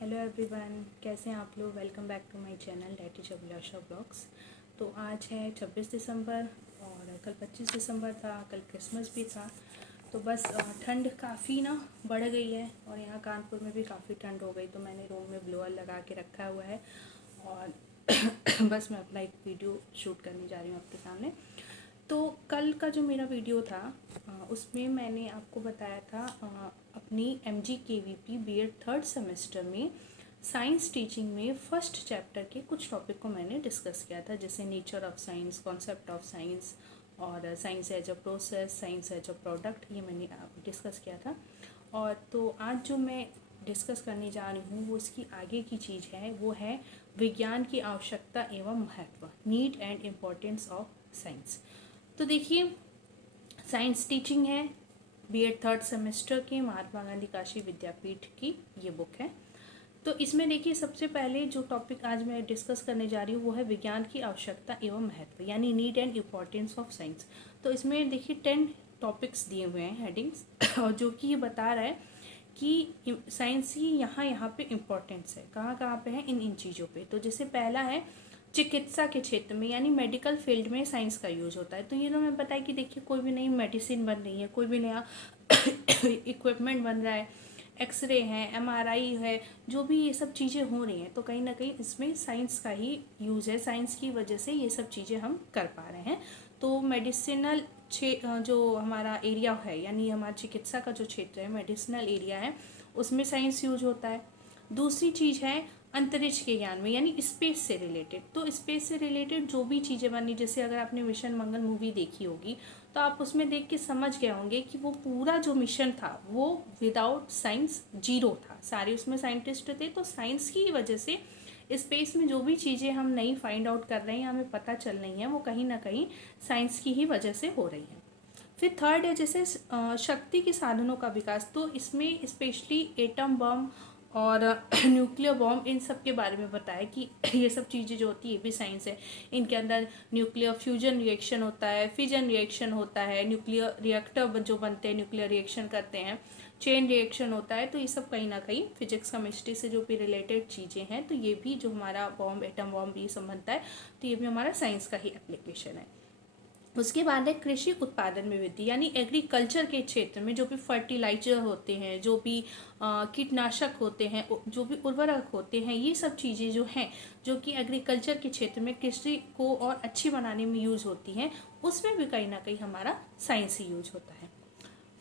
Hello everyone, कैसे हैं आप लोग। Welcome back to my channel that Abhilasha blogs. तो आज है 26 दिसंबर और कल 25 दिसंबर था, कल क्रिसमस भी था। तो बस ठंड काफ़ी ना बढ़ गई है और यहाँ कानपुर में भी काफ़ी ठंड हो गई। तो मैंने रूम में ब्लोअर लगा के रखा हुआ है और बस मैं अपना एक वीडियो शूट करने जा रही हूँ आपके सामने। तो कल का जो मेरा वीडियो था उसमें मैंने आपको बताया था अपनी MG/KVP बीएड थर्ड सेमेस्टर में साइंस टीचिंग में फर्स्ट चैप्टर के कुछ टॉपिक को मैंने डिस्कस किया था, जैसे nature of science, concept of science और science as a process, science as a product, ये मैंने डिस्कस किया था। और तो आज जो मैं डिस्कस करने जा रही हूँ वो इसकी आगे की चीज़ है, वो है विज्ञान की आवश्यकता एवं महत्व, need and importance of science. तो देखिए, साइंस टीचिंग है, बीएड थर्ड सेमेस्टर की, महात्मा गांधी काशी विद्यापीठ की ये बुक है। तो इसमें देखिए, सबसे पहले जो टॉपिक आज मैं डिस्कस करने जा रही हूँ वो है विज्ञान की आवश्यकता एवं महत्व, यानी need and importance of science. तो इसमें देखिए 10 टॉपिक्स दिए हुए हैं, हेडिंग्स, और जो कि ये बता रहा है कि साइंस की यहाँ यहाँ पे इम्पोर्टेंस है, कहाँ कहाँ पे है, इन चीज़ों पे। तो जैसे पहला है चिकित्सा के क्षेत्र में, यानी मेडिकल फील्ड में साइंस का यूज होता है। तो ये तो मैं पता है कि देखिए, कोई भी नई मेडिसिन बन रही है, कोई भी नया इक्विपमेंट बन रहा है, एक्सरे है, MRI है, जो भी ये सब चीज़ें हो रही हैं, तो कहीं ना कहीं इसमें साइंस का ही यूज़ है। साइंस की वजह से ये सब चीज़ें हम कर पा रहे हैं। तो मेडिसिनल जो हमारा एरिया है, यानी हमारा चिकित्सा का जो क्षेत्र है, मेडिसिनल एरिया है, उसमें साइंस यूज होता है। दूसरी चीज़ है अंतरिक्ष के ज्ञान में, यानी स्पेस से रिलेटेड। तो स्पेस से रिलेटेड जो भी चीज़ें बनी, जैसे अगर आपने मिशन मंगल मूवी देखी होगी तो आप उसमें देख के समझ गए होंगे कि वो पूरा जो मिशन था वो विदाउट साइंस जीरो था। सारे उसमें साइंटिस्ट थे, तो साइंस की वजह से स्पेस में जो भी चीज़ें हम नई फाइंड आउट कर रहे हैं, हमें पता चल रही हैं, वो कहीं ना कहीं साइंस की ही वजह से हो रही है। फिर थर्ड है जैसे शक्ति के साधनों का विकास। तो इसमें स्पेशली एटम बम और न्यूक्लियर बॉम्ब, इन सब के बारे में बताया कि ये सब चीज़ें जो होती है ये भी साइंस है। इनके अंदर न्यूक्लियर फ्यूजन रिएक्शन होता है, फिजन रिएक्शन होता है, न्यूक्लियर रिएक्टर जो बनते हैं न्यूक्लियर रिएक्शन करते हैं, चेन रिएक्शन होता है। तो ये सब कहीं ना कहीं फिजिक्स केमिस्ट्री से जो भी रिलेटेड चीज़ें हैं, तो ये भी जो हमारा बॉम्ब, एटम बॉम्ब ये सब बनता है, तो ये भी हमारा साइंस का ही एप्लीकेशन है। उसके बाद है कृषि उत्पादन में वृद्धि, यानी एग्रीकल्चर के क्षेत्र में जो भी फर्टिलाइजर होते हैं, जो भी कीटनाशक होते हैं, जो भी उर्वरक होते हैं, ये सब चीज़ें जो हैं, जो कि एग्रीकल्चर के क्षेत्र में कृषि को और अच्छी बनाने में यूज होती हैं, उसमें भी कहीं ना कहीं हमारा साइंस ही यूज होता है।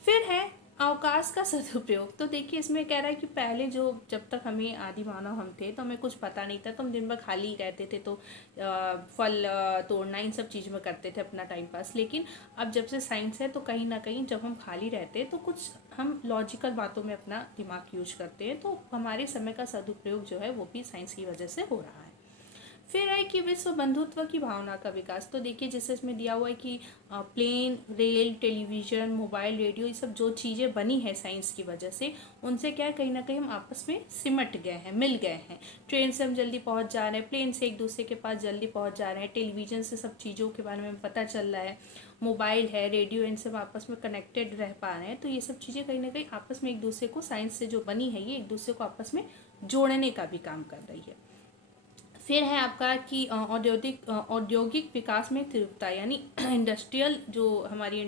फिर है अवकाश का सदुपयोग। तो देखिए, इसमें कह रहा है कि पहले जो, जब तक हमें आदि मानव हम थे तो हमें कुछ पता नहीं था, तो हम दिन भर खाली रहते थे, तो फल तोड़ना, इन सब चीज़ में करते थे अपना टाइम पास। लेकिन अब जब से साइंस है, तो कहीं ना कहीं जब हम खाली रहते हैं तो कुछ हम लॉजिकल बातों में अपना दिमाग यूज करते हैं, तो हमारे समय का सदुपयोग जो है वो भी साइंस की वजह से हो रहा है। फिर है कि विश्व बंधुत्व की भावना का विकास। तो देखिए, जैसे इसमें दिया हुआ है कि plane, rail, television, mobile, radio, ये सब जो चीज़ें बनी है साइंस की वजह से, उनसे क्या है, कहीं ना कहीं हम आपस में सिमट गए हैं, मिल गए हैं। ट्रेन से हम जल्दी पहुंच जा रहे हैं, प्लेन से एक दूसरे के पास जल्दी पहुंच जा रहे हैं, टेलीविज़न से सब चीज़ों के बारे में पता चल रहा है, मोबाइल है, रेडियो, इनसे हम आपस में कनेक्टेड रह पा रहे हैं। तो ये सब चीज़ें कहीं ना कहीं आपस में एक दूसरे को, साइंस से जो बनी है, ये एक दूसरे को आपस में जोड़ने का भी काम कर रही है। फिर है आपका कि औद्योगिक विकास में तीव्रता, यानी इंडस्ट्रियल जो हमारी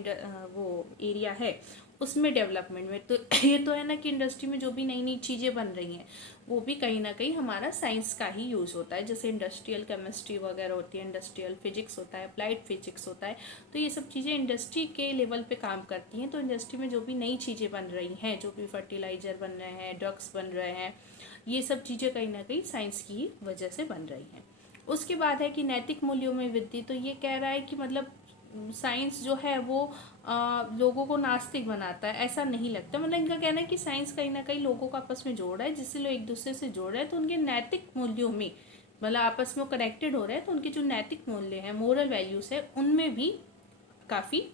वो एरिया है, उसमें डेवलपमेंट में। तो ये तो है ना कि इंडस्ट्री में जो भी नई नई चीज़ें बन रही हैं, वो भी कहीं ना कहीं हमारा साइंस का ही यूज़ होता है। जैसे इंडस्ट्रियल केमिस्ट्री वगैरह होती है, इंडस्ट्रियल फिजिक्स होता है, अप्लाइड फिजिक्स होता है। तो ये सब चीज़ें इंडस्ट्री के लेवल पे काम करती हैं। तो इंडस्ट्री में जो भी नई चीज़ें बन रही हैं, जो भी फर्टिलाइजर बन रहे हैं, ड्रग्स बन रहे हैं, ये सब चीज़ें कहीं ना कहीं साइंस की वजह से बन रही हैं। उसके बाद है कि नैतिक मूल्यों में वृद्धि। तो ये कह रहा है कि मतलब साइंस जो है वो लोगों को नास्तिक बनाता है, ऐसा नहीं लगता। मतलब इनका कहना है कि साइंस कहीं ना कहीं लोगों को आपस में जोड़ रहा है, जिससे लोग एक दूसरे से जोड़ रहे हैं, तो उनके नैतिक मूल्यों में, मतलब आपस में कनेक्टेड हो रहे हैं, तो उनके जो नैतिक मूल्य हैं, मोरल वैल्यूज़ है, उनमें भी काफ़ी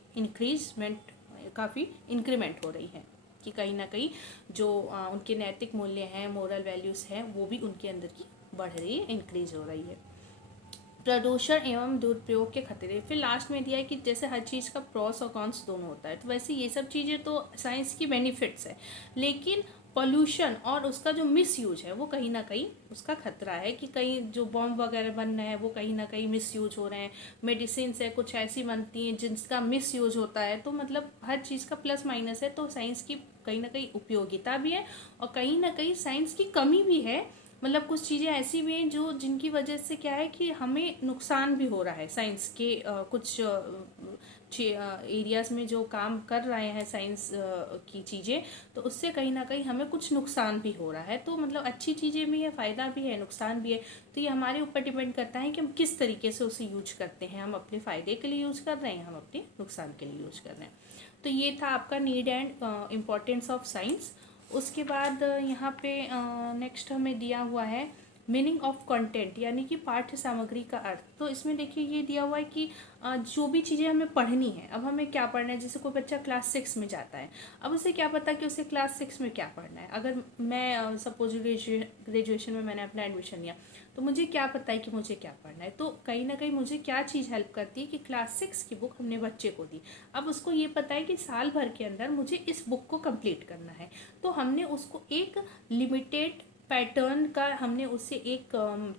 काफ़ी इंक्रीमेंट हो रही है, कि कहीं ना कहीं जो उनके नैतिक मूल्य हैं, मोरल वैल्यूज़ हैं, वो भी उनके अंदर की बढ़ रही है, इंक्रीज हो रही है। प्रदूषण एवं दुरुपयोग के खतरे। फिर लास्ट में दिया है कि जैसे हर चीज़ का प्रॉस और कॉन्स दोनों होता है, तो वैसे ये सब चीज़ें तो साइंस की बेनिफिट्स है, लेकिन पॉल्यूशन और उसका जो मिसयूज है वो कहीं ना कहीं उसका खतरा है कि कहीं जो बॉम्ब वगैरह बन रहे हैं वो कहीं ना कहीं मिसयूज हो रहे हैं। मेडिसिन है कुछ ऐसी बनती हैं जिसका मिसयूज होता है। तो मतलब हर चीज़ का प्लस माइनस है। तो साइंस की कहीं ना कहीं उपयोगिता भी है और कहीं ना कहीं साइंस की कमी भी है। मतलब कुछ चीज़ें ऐसी भी हैं जो जिनकी वजह से क्या है कि हमें नुकसान भी हो रहा है। साइंस के कुछ एरियाज़ में जो काम कर रहे हैं साइंस की चीज़ें, तो उससे कहीं ना कहीं हमें कुछ नुकसान भी हो रहा है। तो मतलब अच्छी चीज़ें भी है, फ़ायदा भी है, नुकसान भी है। तो ये हमारे ऊपर डिपेंड करता है कि हम किस तरीके से उसे यूज करते हैं। हम अपने फ़ायदे के लिए यूज कर रहे हैं, हम अपने नुकसान के लिए यूज कर रहे हैं। तो ये था आपका need and importance of science. उसके बाद यहाँ पे नेक्स्ट हमें दिया हुआ है मीनिंग ऑफ कंटेंट, यानी कि पाठ्य सामग्री का अर्थ। तो इसमें देखिए ये दिया हुआ है कि जो भी चीज़ें हमें पढ़नी है, अब हमें क्या पढ़ना है। जैसे कोई बच्चा क्लास 6 में जाता है, अब उसे क्या पता कि उसे क्लास 6 में क्या पढ़ना है। अगर मैं सपोज ग्रेजुएशन में मैंने अपना एडमिशन लिया, तो मुझे क्या पता है कि मुझे क्या पढ़ना है। तो कहीं ना कहीं मुझे क्या चीज़ हेल्प करती है कि क्लास 6 की बुक हमने बच्चे को दी। अब उसको ये पता है कि साल भर के अंदर मुझे इस बुक को कंप्लीट करना है। तो हमने उसको एक लिमिटेड पैटर्न का हमने उससे एक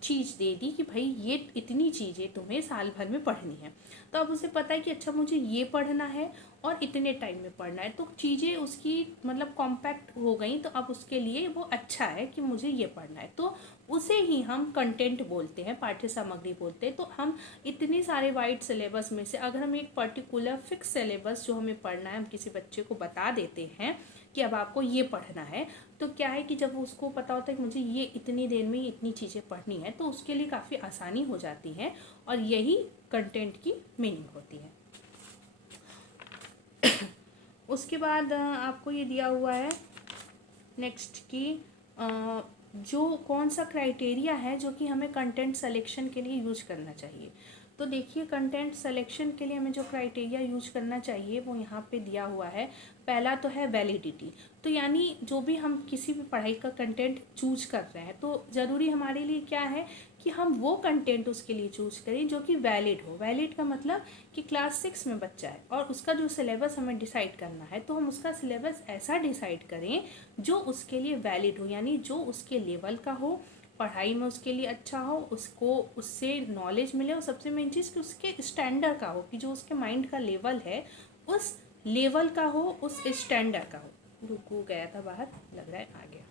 चीज़ दे दी कि भाई ये इतनी चीज़ें तुम्हें साल भर में पढ़नी है। तो अब उसे पता है कि अच्छा मुझे ये पढ़ना है और इतने टाइम में पढ़ना है। तो चीज़ें उसकी मतलब कॉम्पैक्ट हो गई। तो अब उसके लिए वो अच्छा है कि मुझे ये पढ़ना है। तो उसे ही हम कंटेंट बोलते हैं, पाठ्य सामग्री बोलते हैं। तो हम इतने सारे वाइड सिलेबस में से अगर हम एक पर्टिकुलर फिक्स सिलेबस जो हमें पढ़ना है, हम किसी बच्चे को बता देते हैं कि अब आपको ये पढ़ना है, तो क्या है कि जब उसको पता होता है कि मुझे ये इतनी देर में इतनी चीज़ें पढ़नी है, तो उसके लिए काफ़ी आसानी हो जाती है। और यही कंटेंट की मीनिंग होती है। उसके बाद आपको ये दिया हुआ है नेक्स्ट की जो कौन सा क्राइटेरिया है जो कि हमें कंटेंट सिलेक्शन के लिए यूज करना चाहिए। तो देखिए कंटेंट सिलेक्शन के लिए हमें जो क्राइटेरिया यूज करना चाहिए वो यहाँ पे दिया हुआ है। पहला तो है वैलिडिटी। तो यानी जो भी हम किसी भी पढ़ाई का कंटेंट चूज कर रहे हैं, तो ज़रूरी हमारे लिए क्या है कि हम वो कंटेंट उसके लिए चूज करें जो कि वैलिड हो। वैलिड का मतलब कि क्लास 6 में बच्चा है और उसका जो सिलेबस हमें डिसाइड करना है, तो हम उसका सिलेबस ऐसा डिसाइड करें जो उसके लिए वैलिड हो, यानी जो उसके लेवल का हो, पढ़ाई में उसके लिए अच्छा हो, उसको उससे नॉलेज मिले। और सबसे मेन चीज़ कि उसके स्टैंडर्ड का हो, कि जो उसके माइंड का लेवल है उस लेवल का हो, उस स्टैंडर्ड का हो। रुको गया था बाहर, लग रहा है आ गया।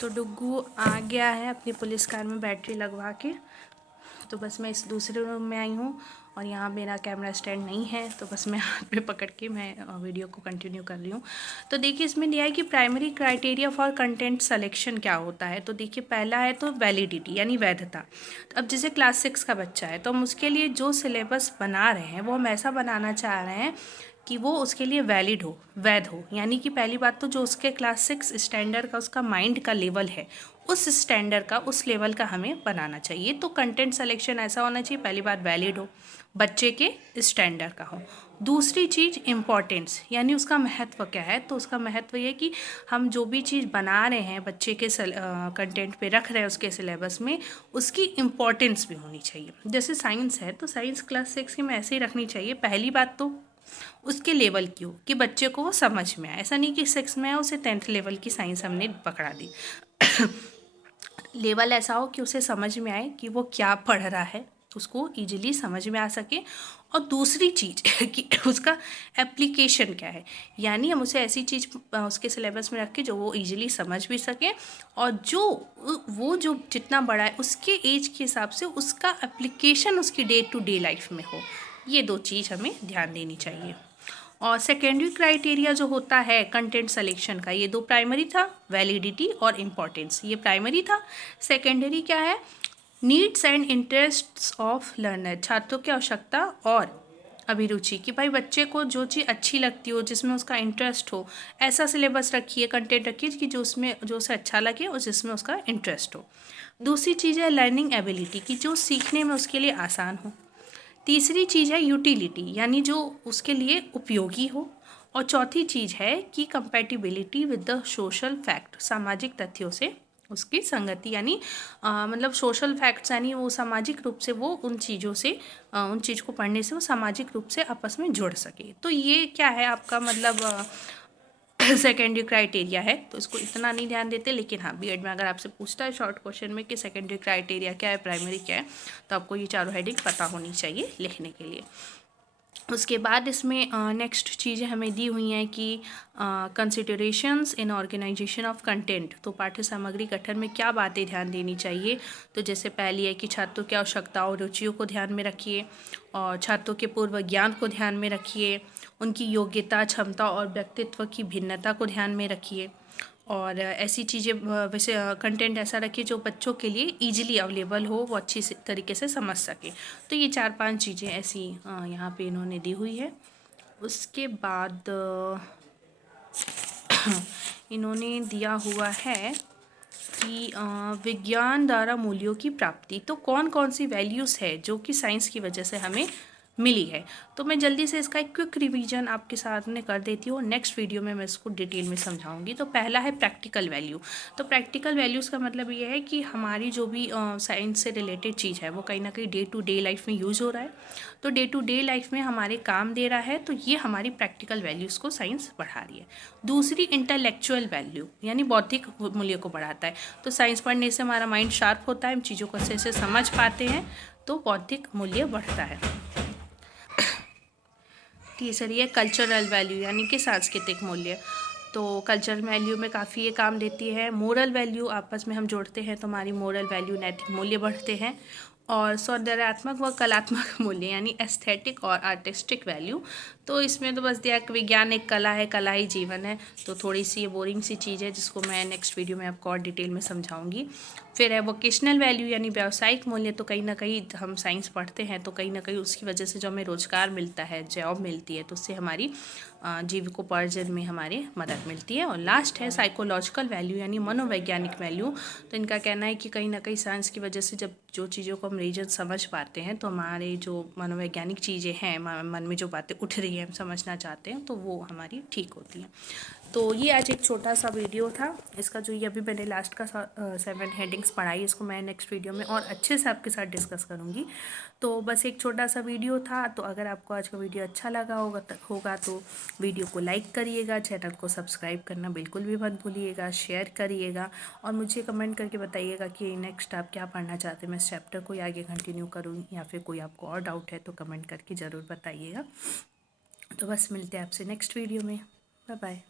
तो डुग्गू आ गया है अपनी पुलिस कार में बैटरी लगवा के। तो बस मैं इस दूसरे रूम में आई हूँ और यहाँ मेरा कैमरा स्टैंड नहीं है, तो बस मैं हाथ में पकड़ के मैं वीडियो को कंटिन्यू कर रही हूँ। तो देखिए इसमें दिया है कि primary criteria for content selection क्या होता है। तो देखिए पहला है तो वैलिडिटी यानी वैधता। तो अब जैसे क्लास 6 का बच्चा है, तो हम उसके लिए जो सिलेबस बना रहे हैं वो हम ऐसा बनाना चाह रहे हैं कि वो उसके लिए वैलिड हो, वैध हो। यानी कि पहली बात तो जो उसके क्लास 6 स्टैंडर्ड का उसका माइंड का लेवल है, उस स्टैंडर्ड का, उस लेवल का हमें बनाना चाहिए। तो कंटेंट सिलेक्शन ऐसा होना चाहिए, पहली बात वैलिड हो, बच्चे के स्टैंडर्ड का हो। दूसरी चीज़ इम्पॉर्टेंस, यानी उसका महत्व क्या है। तो उसका महत्व ये कि हम जो भी चीज़ बना रहे हैं बच्चे के कंटेंट पे रख रहे हैं उसके सिलेबस में, उसकी इम्पॉर्टेंस भी होनी चाहिए। जैसे साइंस है तो साइंस क्लास 6 की में ऐसे ही रखनी चाहिए। पहली बात तो उसके लेवल की हो कि बच्चे को वो समझ में आए। ऐसा नहीं कि 6 में है उसे 10th लेवल की साइंस हमने पकड़ा दी। लेवल ऐसा हो कि उसे समझ में आए कि वो क्या पढ़ रहा है, उसको ईजिली समझ में आ सके। और दूसरी चीज़ कि उसका एप्लीकेशन क्या है, यानी हम उसे ऐसी चीज़ उसके सिलेबस में रख के जो वो ईजिली समझ भी सके और जो वो जो जितना बड़ा है उसके एज के हिसाब से उसका एप्लीकेशन उसकी डे टू डे लाइफ में हो। ये दो चीज़ हमें ध्यान देनी चाहिए। और सेकेंडरी क्राइटेरिया जो होता है कंटेंट सिलेक्शन का, ये दो प्राइमरी था, वैलिडिटी और इम्पॉर्टेंस, ये प्राइमरी था। सेकेंडरी क्या है, needs and interests of learner, छात्रों की आवश्यकता और अभिरुचि, कि भाई बच्चे को जो चीज़ अच्छी लगती हो, जिसमें उसका इंटरेस्ट हो, ऐसा सिलेबस रखिए, कंटेंट रखिए कि जो उसे अच्छा लगे और जिसमें उसका इंटरेस्ट हो। दूसरी चीज़ है लर्निंग एबिलिटी, कि जो सीखने में उसके लिए आसान हो। तीसरी चीज़ है यूटिलिटी, यानी जो उसके लिए उपयोगी हो। और चौथी चीज़ है कि compatibility with the social fact, सामाजिक तथ्यों से उसकी संगति, यानी मतलब सोशल फैक्ट्स, यानी वो सामाजिक रूप से वो उन चीज़ों से उन चीज़ को पढ़ने से वो सामाजिक रूप से आपस में जुड़ सके। तो ये क्या है आपका मतलब सेकेंडरी क्राइटेरिया है, तो इसको इतना नहीं ध्यान देते। लेकिन हाँ, बीएड में अगर आपसे पूछता है शॉर्ट क्वेश्चन में कि सेकेंडरी क्राइटेरिया क्या है, प्राइमरी क्या है, तो आपको ये चारों हेडिंग पता होनी चाहिए लिखने के लिए। उसके बाद इसमें नेक्स्ट चीज़ें हमें दी हुई हैं कि considerations in organisation of content. तो पाठ्य सामग्री गठन में क्या बातें ध्यान देनी चाहिए। तो जैसे पहली है कि छात्रों की आवश्यकताओं और रुचियों को ध्यान में रखिए, और छात्रों के पूर्व ज्ञान को ध्यान में रखिए, उनकी योग्यता, क्षमता और व्यक्तित्व की भिन्नता को ध्यान में रखिए, और ऐसी चीज़ें वैसे कंटेंट ऐसा रखिए जो बच्चों के लिए इजीली अवेलेबल हो, वो अच्छी तरीके से समझ सके। तो ये 4-5 चीज़ें ऐसी यहाँ पे इन्होंने दी हुई है। उसके बाद इन्होंने दिया हुआ है कि विज्ञान द्वारा मूल्यों की प्राप्ति। तो कौन कौन सी वैल्यूज़ है जो कि साइंस की वजह से हमें मिली है। तो मैं जल्दी से इसका एक क्विक रिवीजन आपके साथ में कर देती हूँ, नेक्स्ट वीडियो में मैं इसको डिटेल में समझाऊंगी। तो पहला है प्रैक्टिकल वैल्यू। तो प्रैक्टिकल वैल्यूज़ का मतलब ये है कि हमारी जो भी साइंस से रिलेटेड चीज़ है वो कहीं ना कहीं डे टू डे लाइफ में यूज़ हो रहा है, तो डे टू डे लाइफ में हमारे काम दे रहा है, तो ये हमारी प्रैक्टिकल वैल्यूज़ को साइंस बढ़ा रही है। दूसरी इंटेलेक्चुअल वैल्यू, यानी बौद्धिक मूल्य को बढ़ाता है। तो साइंस पढ़ने से हमारा माइंड शार्प होता है, हम चीज़ों को अच्छे से समझ पाते हैं, तो बौद्धिक मूल्य बढ़ता है। तीसरी है कल्चरल वैल्यू, यानी कि सांस्कृतिक मूल्य। तो कल्चरल वैल्यू में काफ़ी ये काम देती है। मोरल वैल्यू, आपस में हम जोड़ते हैं तो हमारी मोरल वैल्यू, नैतिक मूल्य बढ़ते हैं। और सौंदर्यात्मक व कलात्मक मूल्य, यानी एस्थेटिक और आर्टिस्टिक वैल्यू। तो इसमें तो बस दिया कि विज्ञान एक कला है, कला ही जीवन है। तो थोड़ी सी ये बोरिंग सी चीज़ है जिसको मैं नेक्स्ट वीडियो में आपको और डिटेल में समझाऊंगी। फिर है वोकेशनल वैल्यू, यानी व्यावसायिक मूल्य। तो कहीं ना कहीं हम साइंस पढ़ते हैं तो कहीं ना कहीं उसकी वजह से जो हमें रोज़गार मिलता है, जॉब मिलती है, तो उससे हमारी जीविकोपार्जन में हमारे मदद मिलती है। और लास्ट है साइकोलॉजिकल वैल्यू, यानी मनोवैज्ञानिक वैल्यू। तो इनका कहना है कि कहीं ना कहीं साइंस की वजह से जब जो चीज़ों को हम रीजन समझ पाते हैं, तो हमारे जो मनोवैज्ञानिक चीज़ें हैं, मन में जो बातें उठ रही हैं, हम समझना चाहते हैं, तो वो हमारी ठीक होती हैं। तो ये आज एक छोटा सा वीडियो था। इसका जो ये अभी मैंने लास्ट का 7 हेडिंग्स पढ़ाई, इसको मैं नेक्स्ट वीडियो में और अच्छे से आपके साथ डिस्कस करूँगी। तो बस एक छोटा सा वीडियो था। तो अगर आपको आज का वीडियो अच्छा लगा होगा तो वीडियो को लाइक करिएगा, चैनल को सब्सक्राइब करना बिल्कुल भी मत भूलिएगा, शेयर करिएगा, और मुझे कमेंट करके बताइएगा कि नेक्स्ट आप क्या पढ़ना चाहते हैं, मैं इस चैप्टर को आगे कंटिन्यू करूँ या फिर कोई आपको और डाउट है तो कमेंट करके ज़रूर बताइएगा। तो बस मिलते हैं आपसे नेक्स्ट वीडियो में। Bye bye.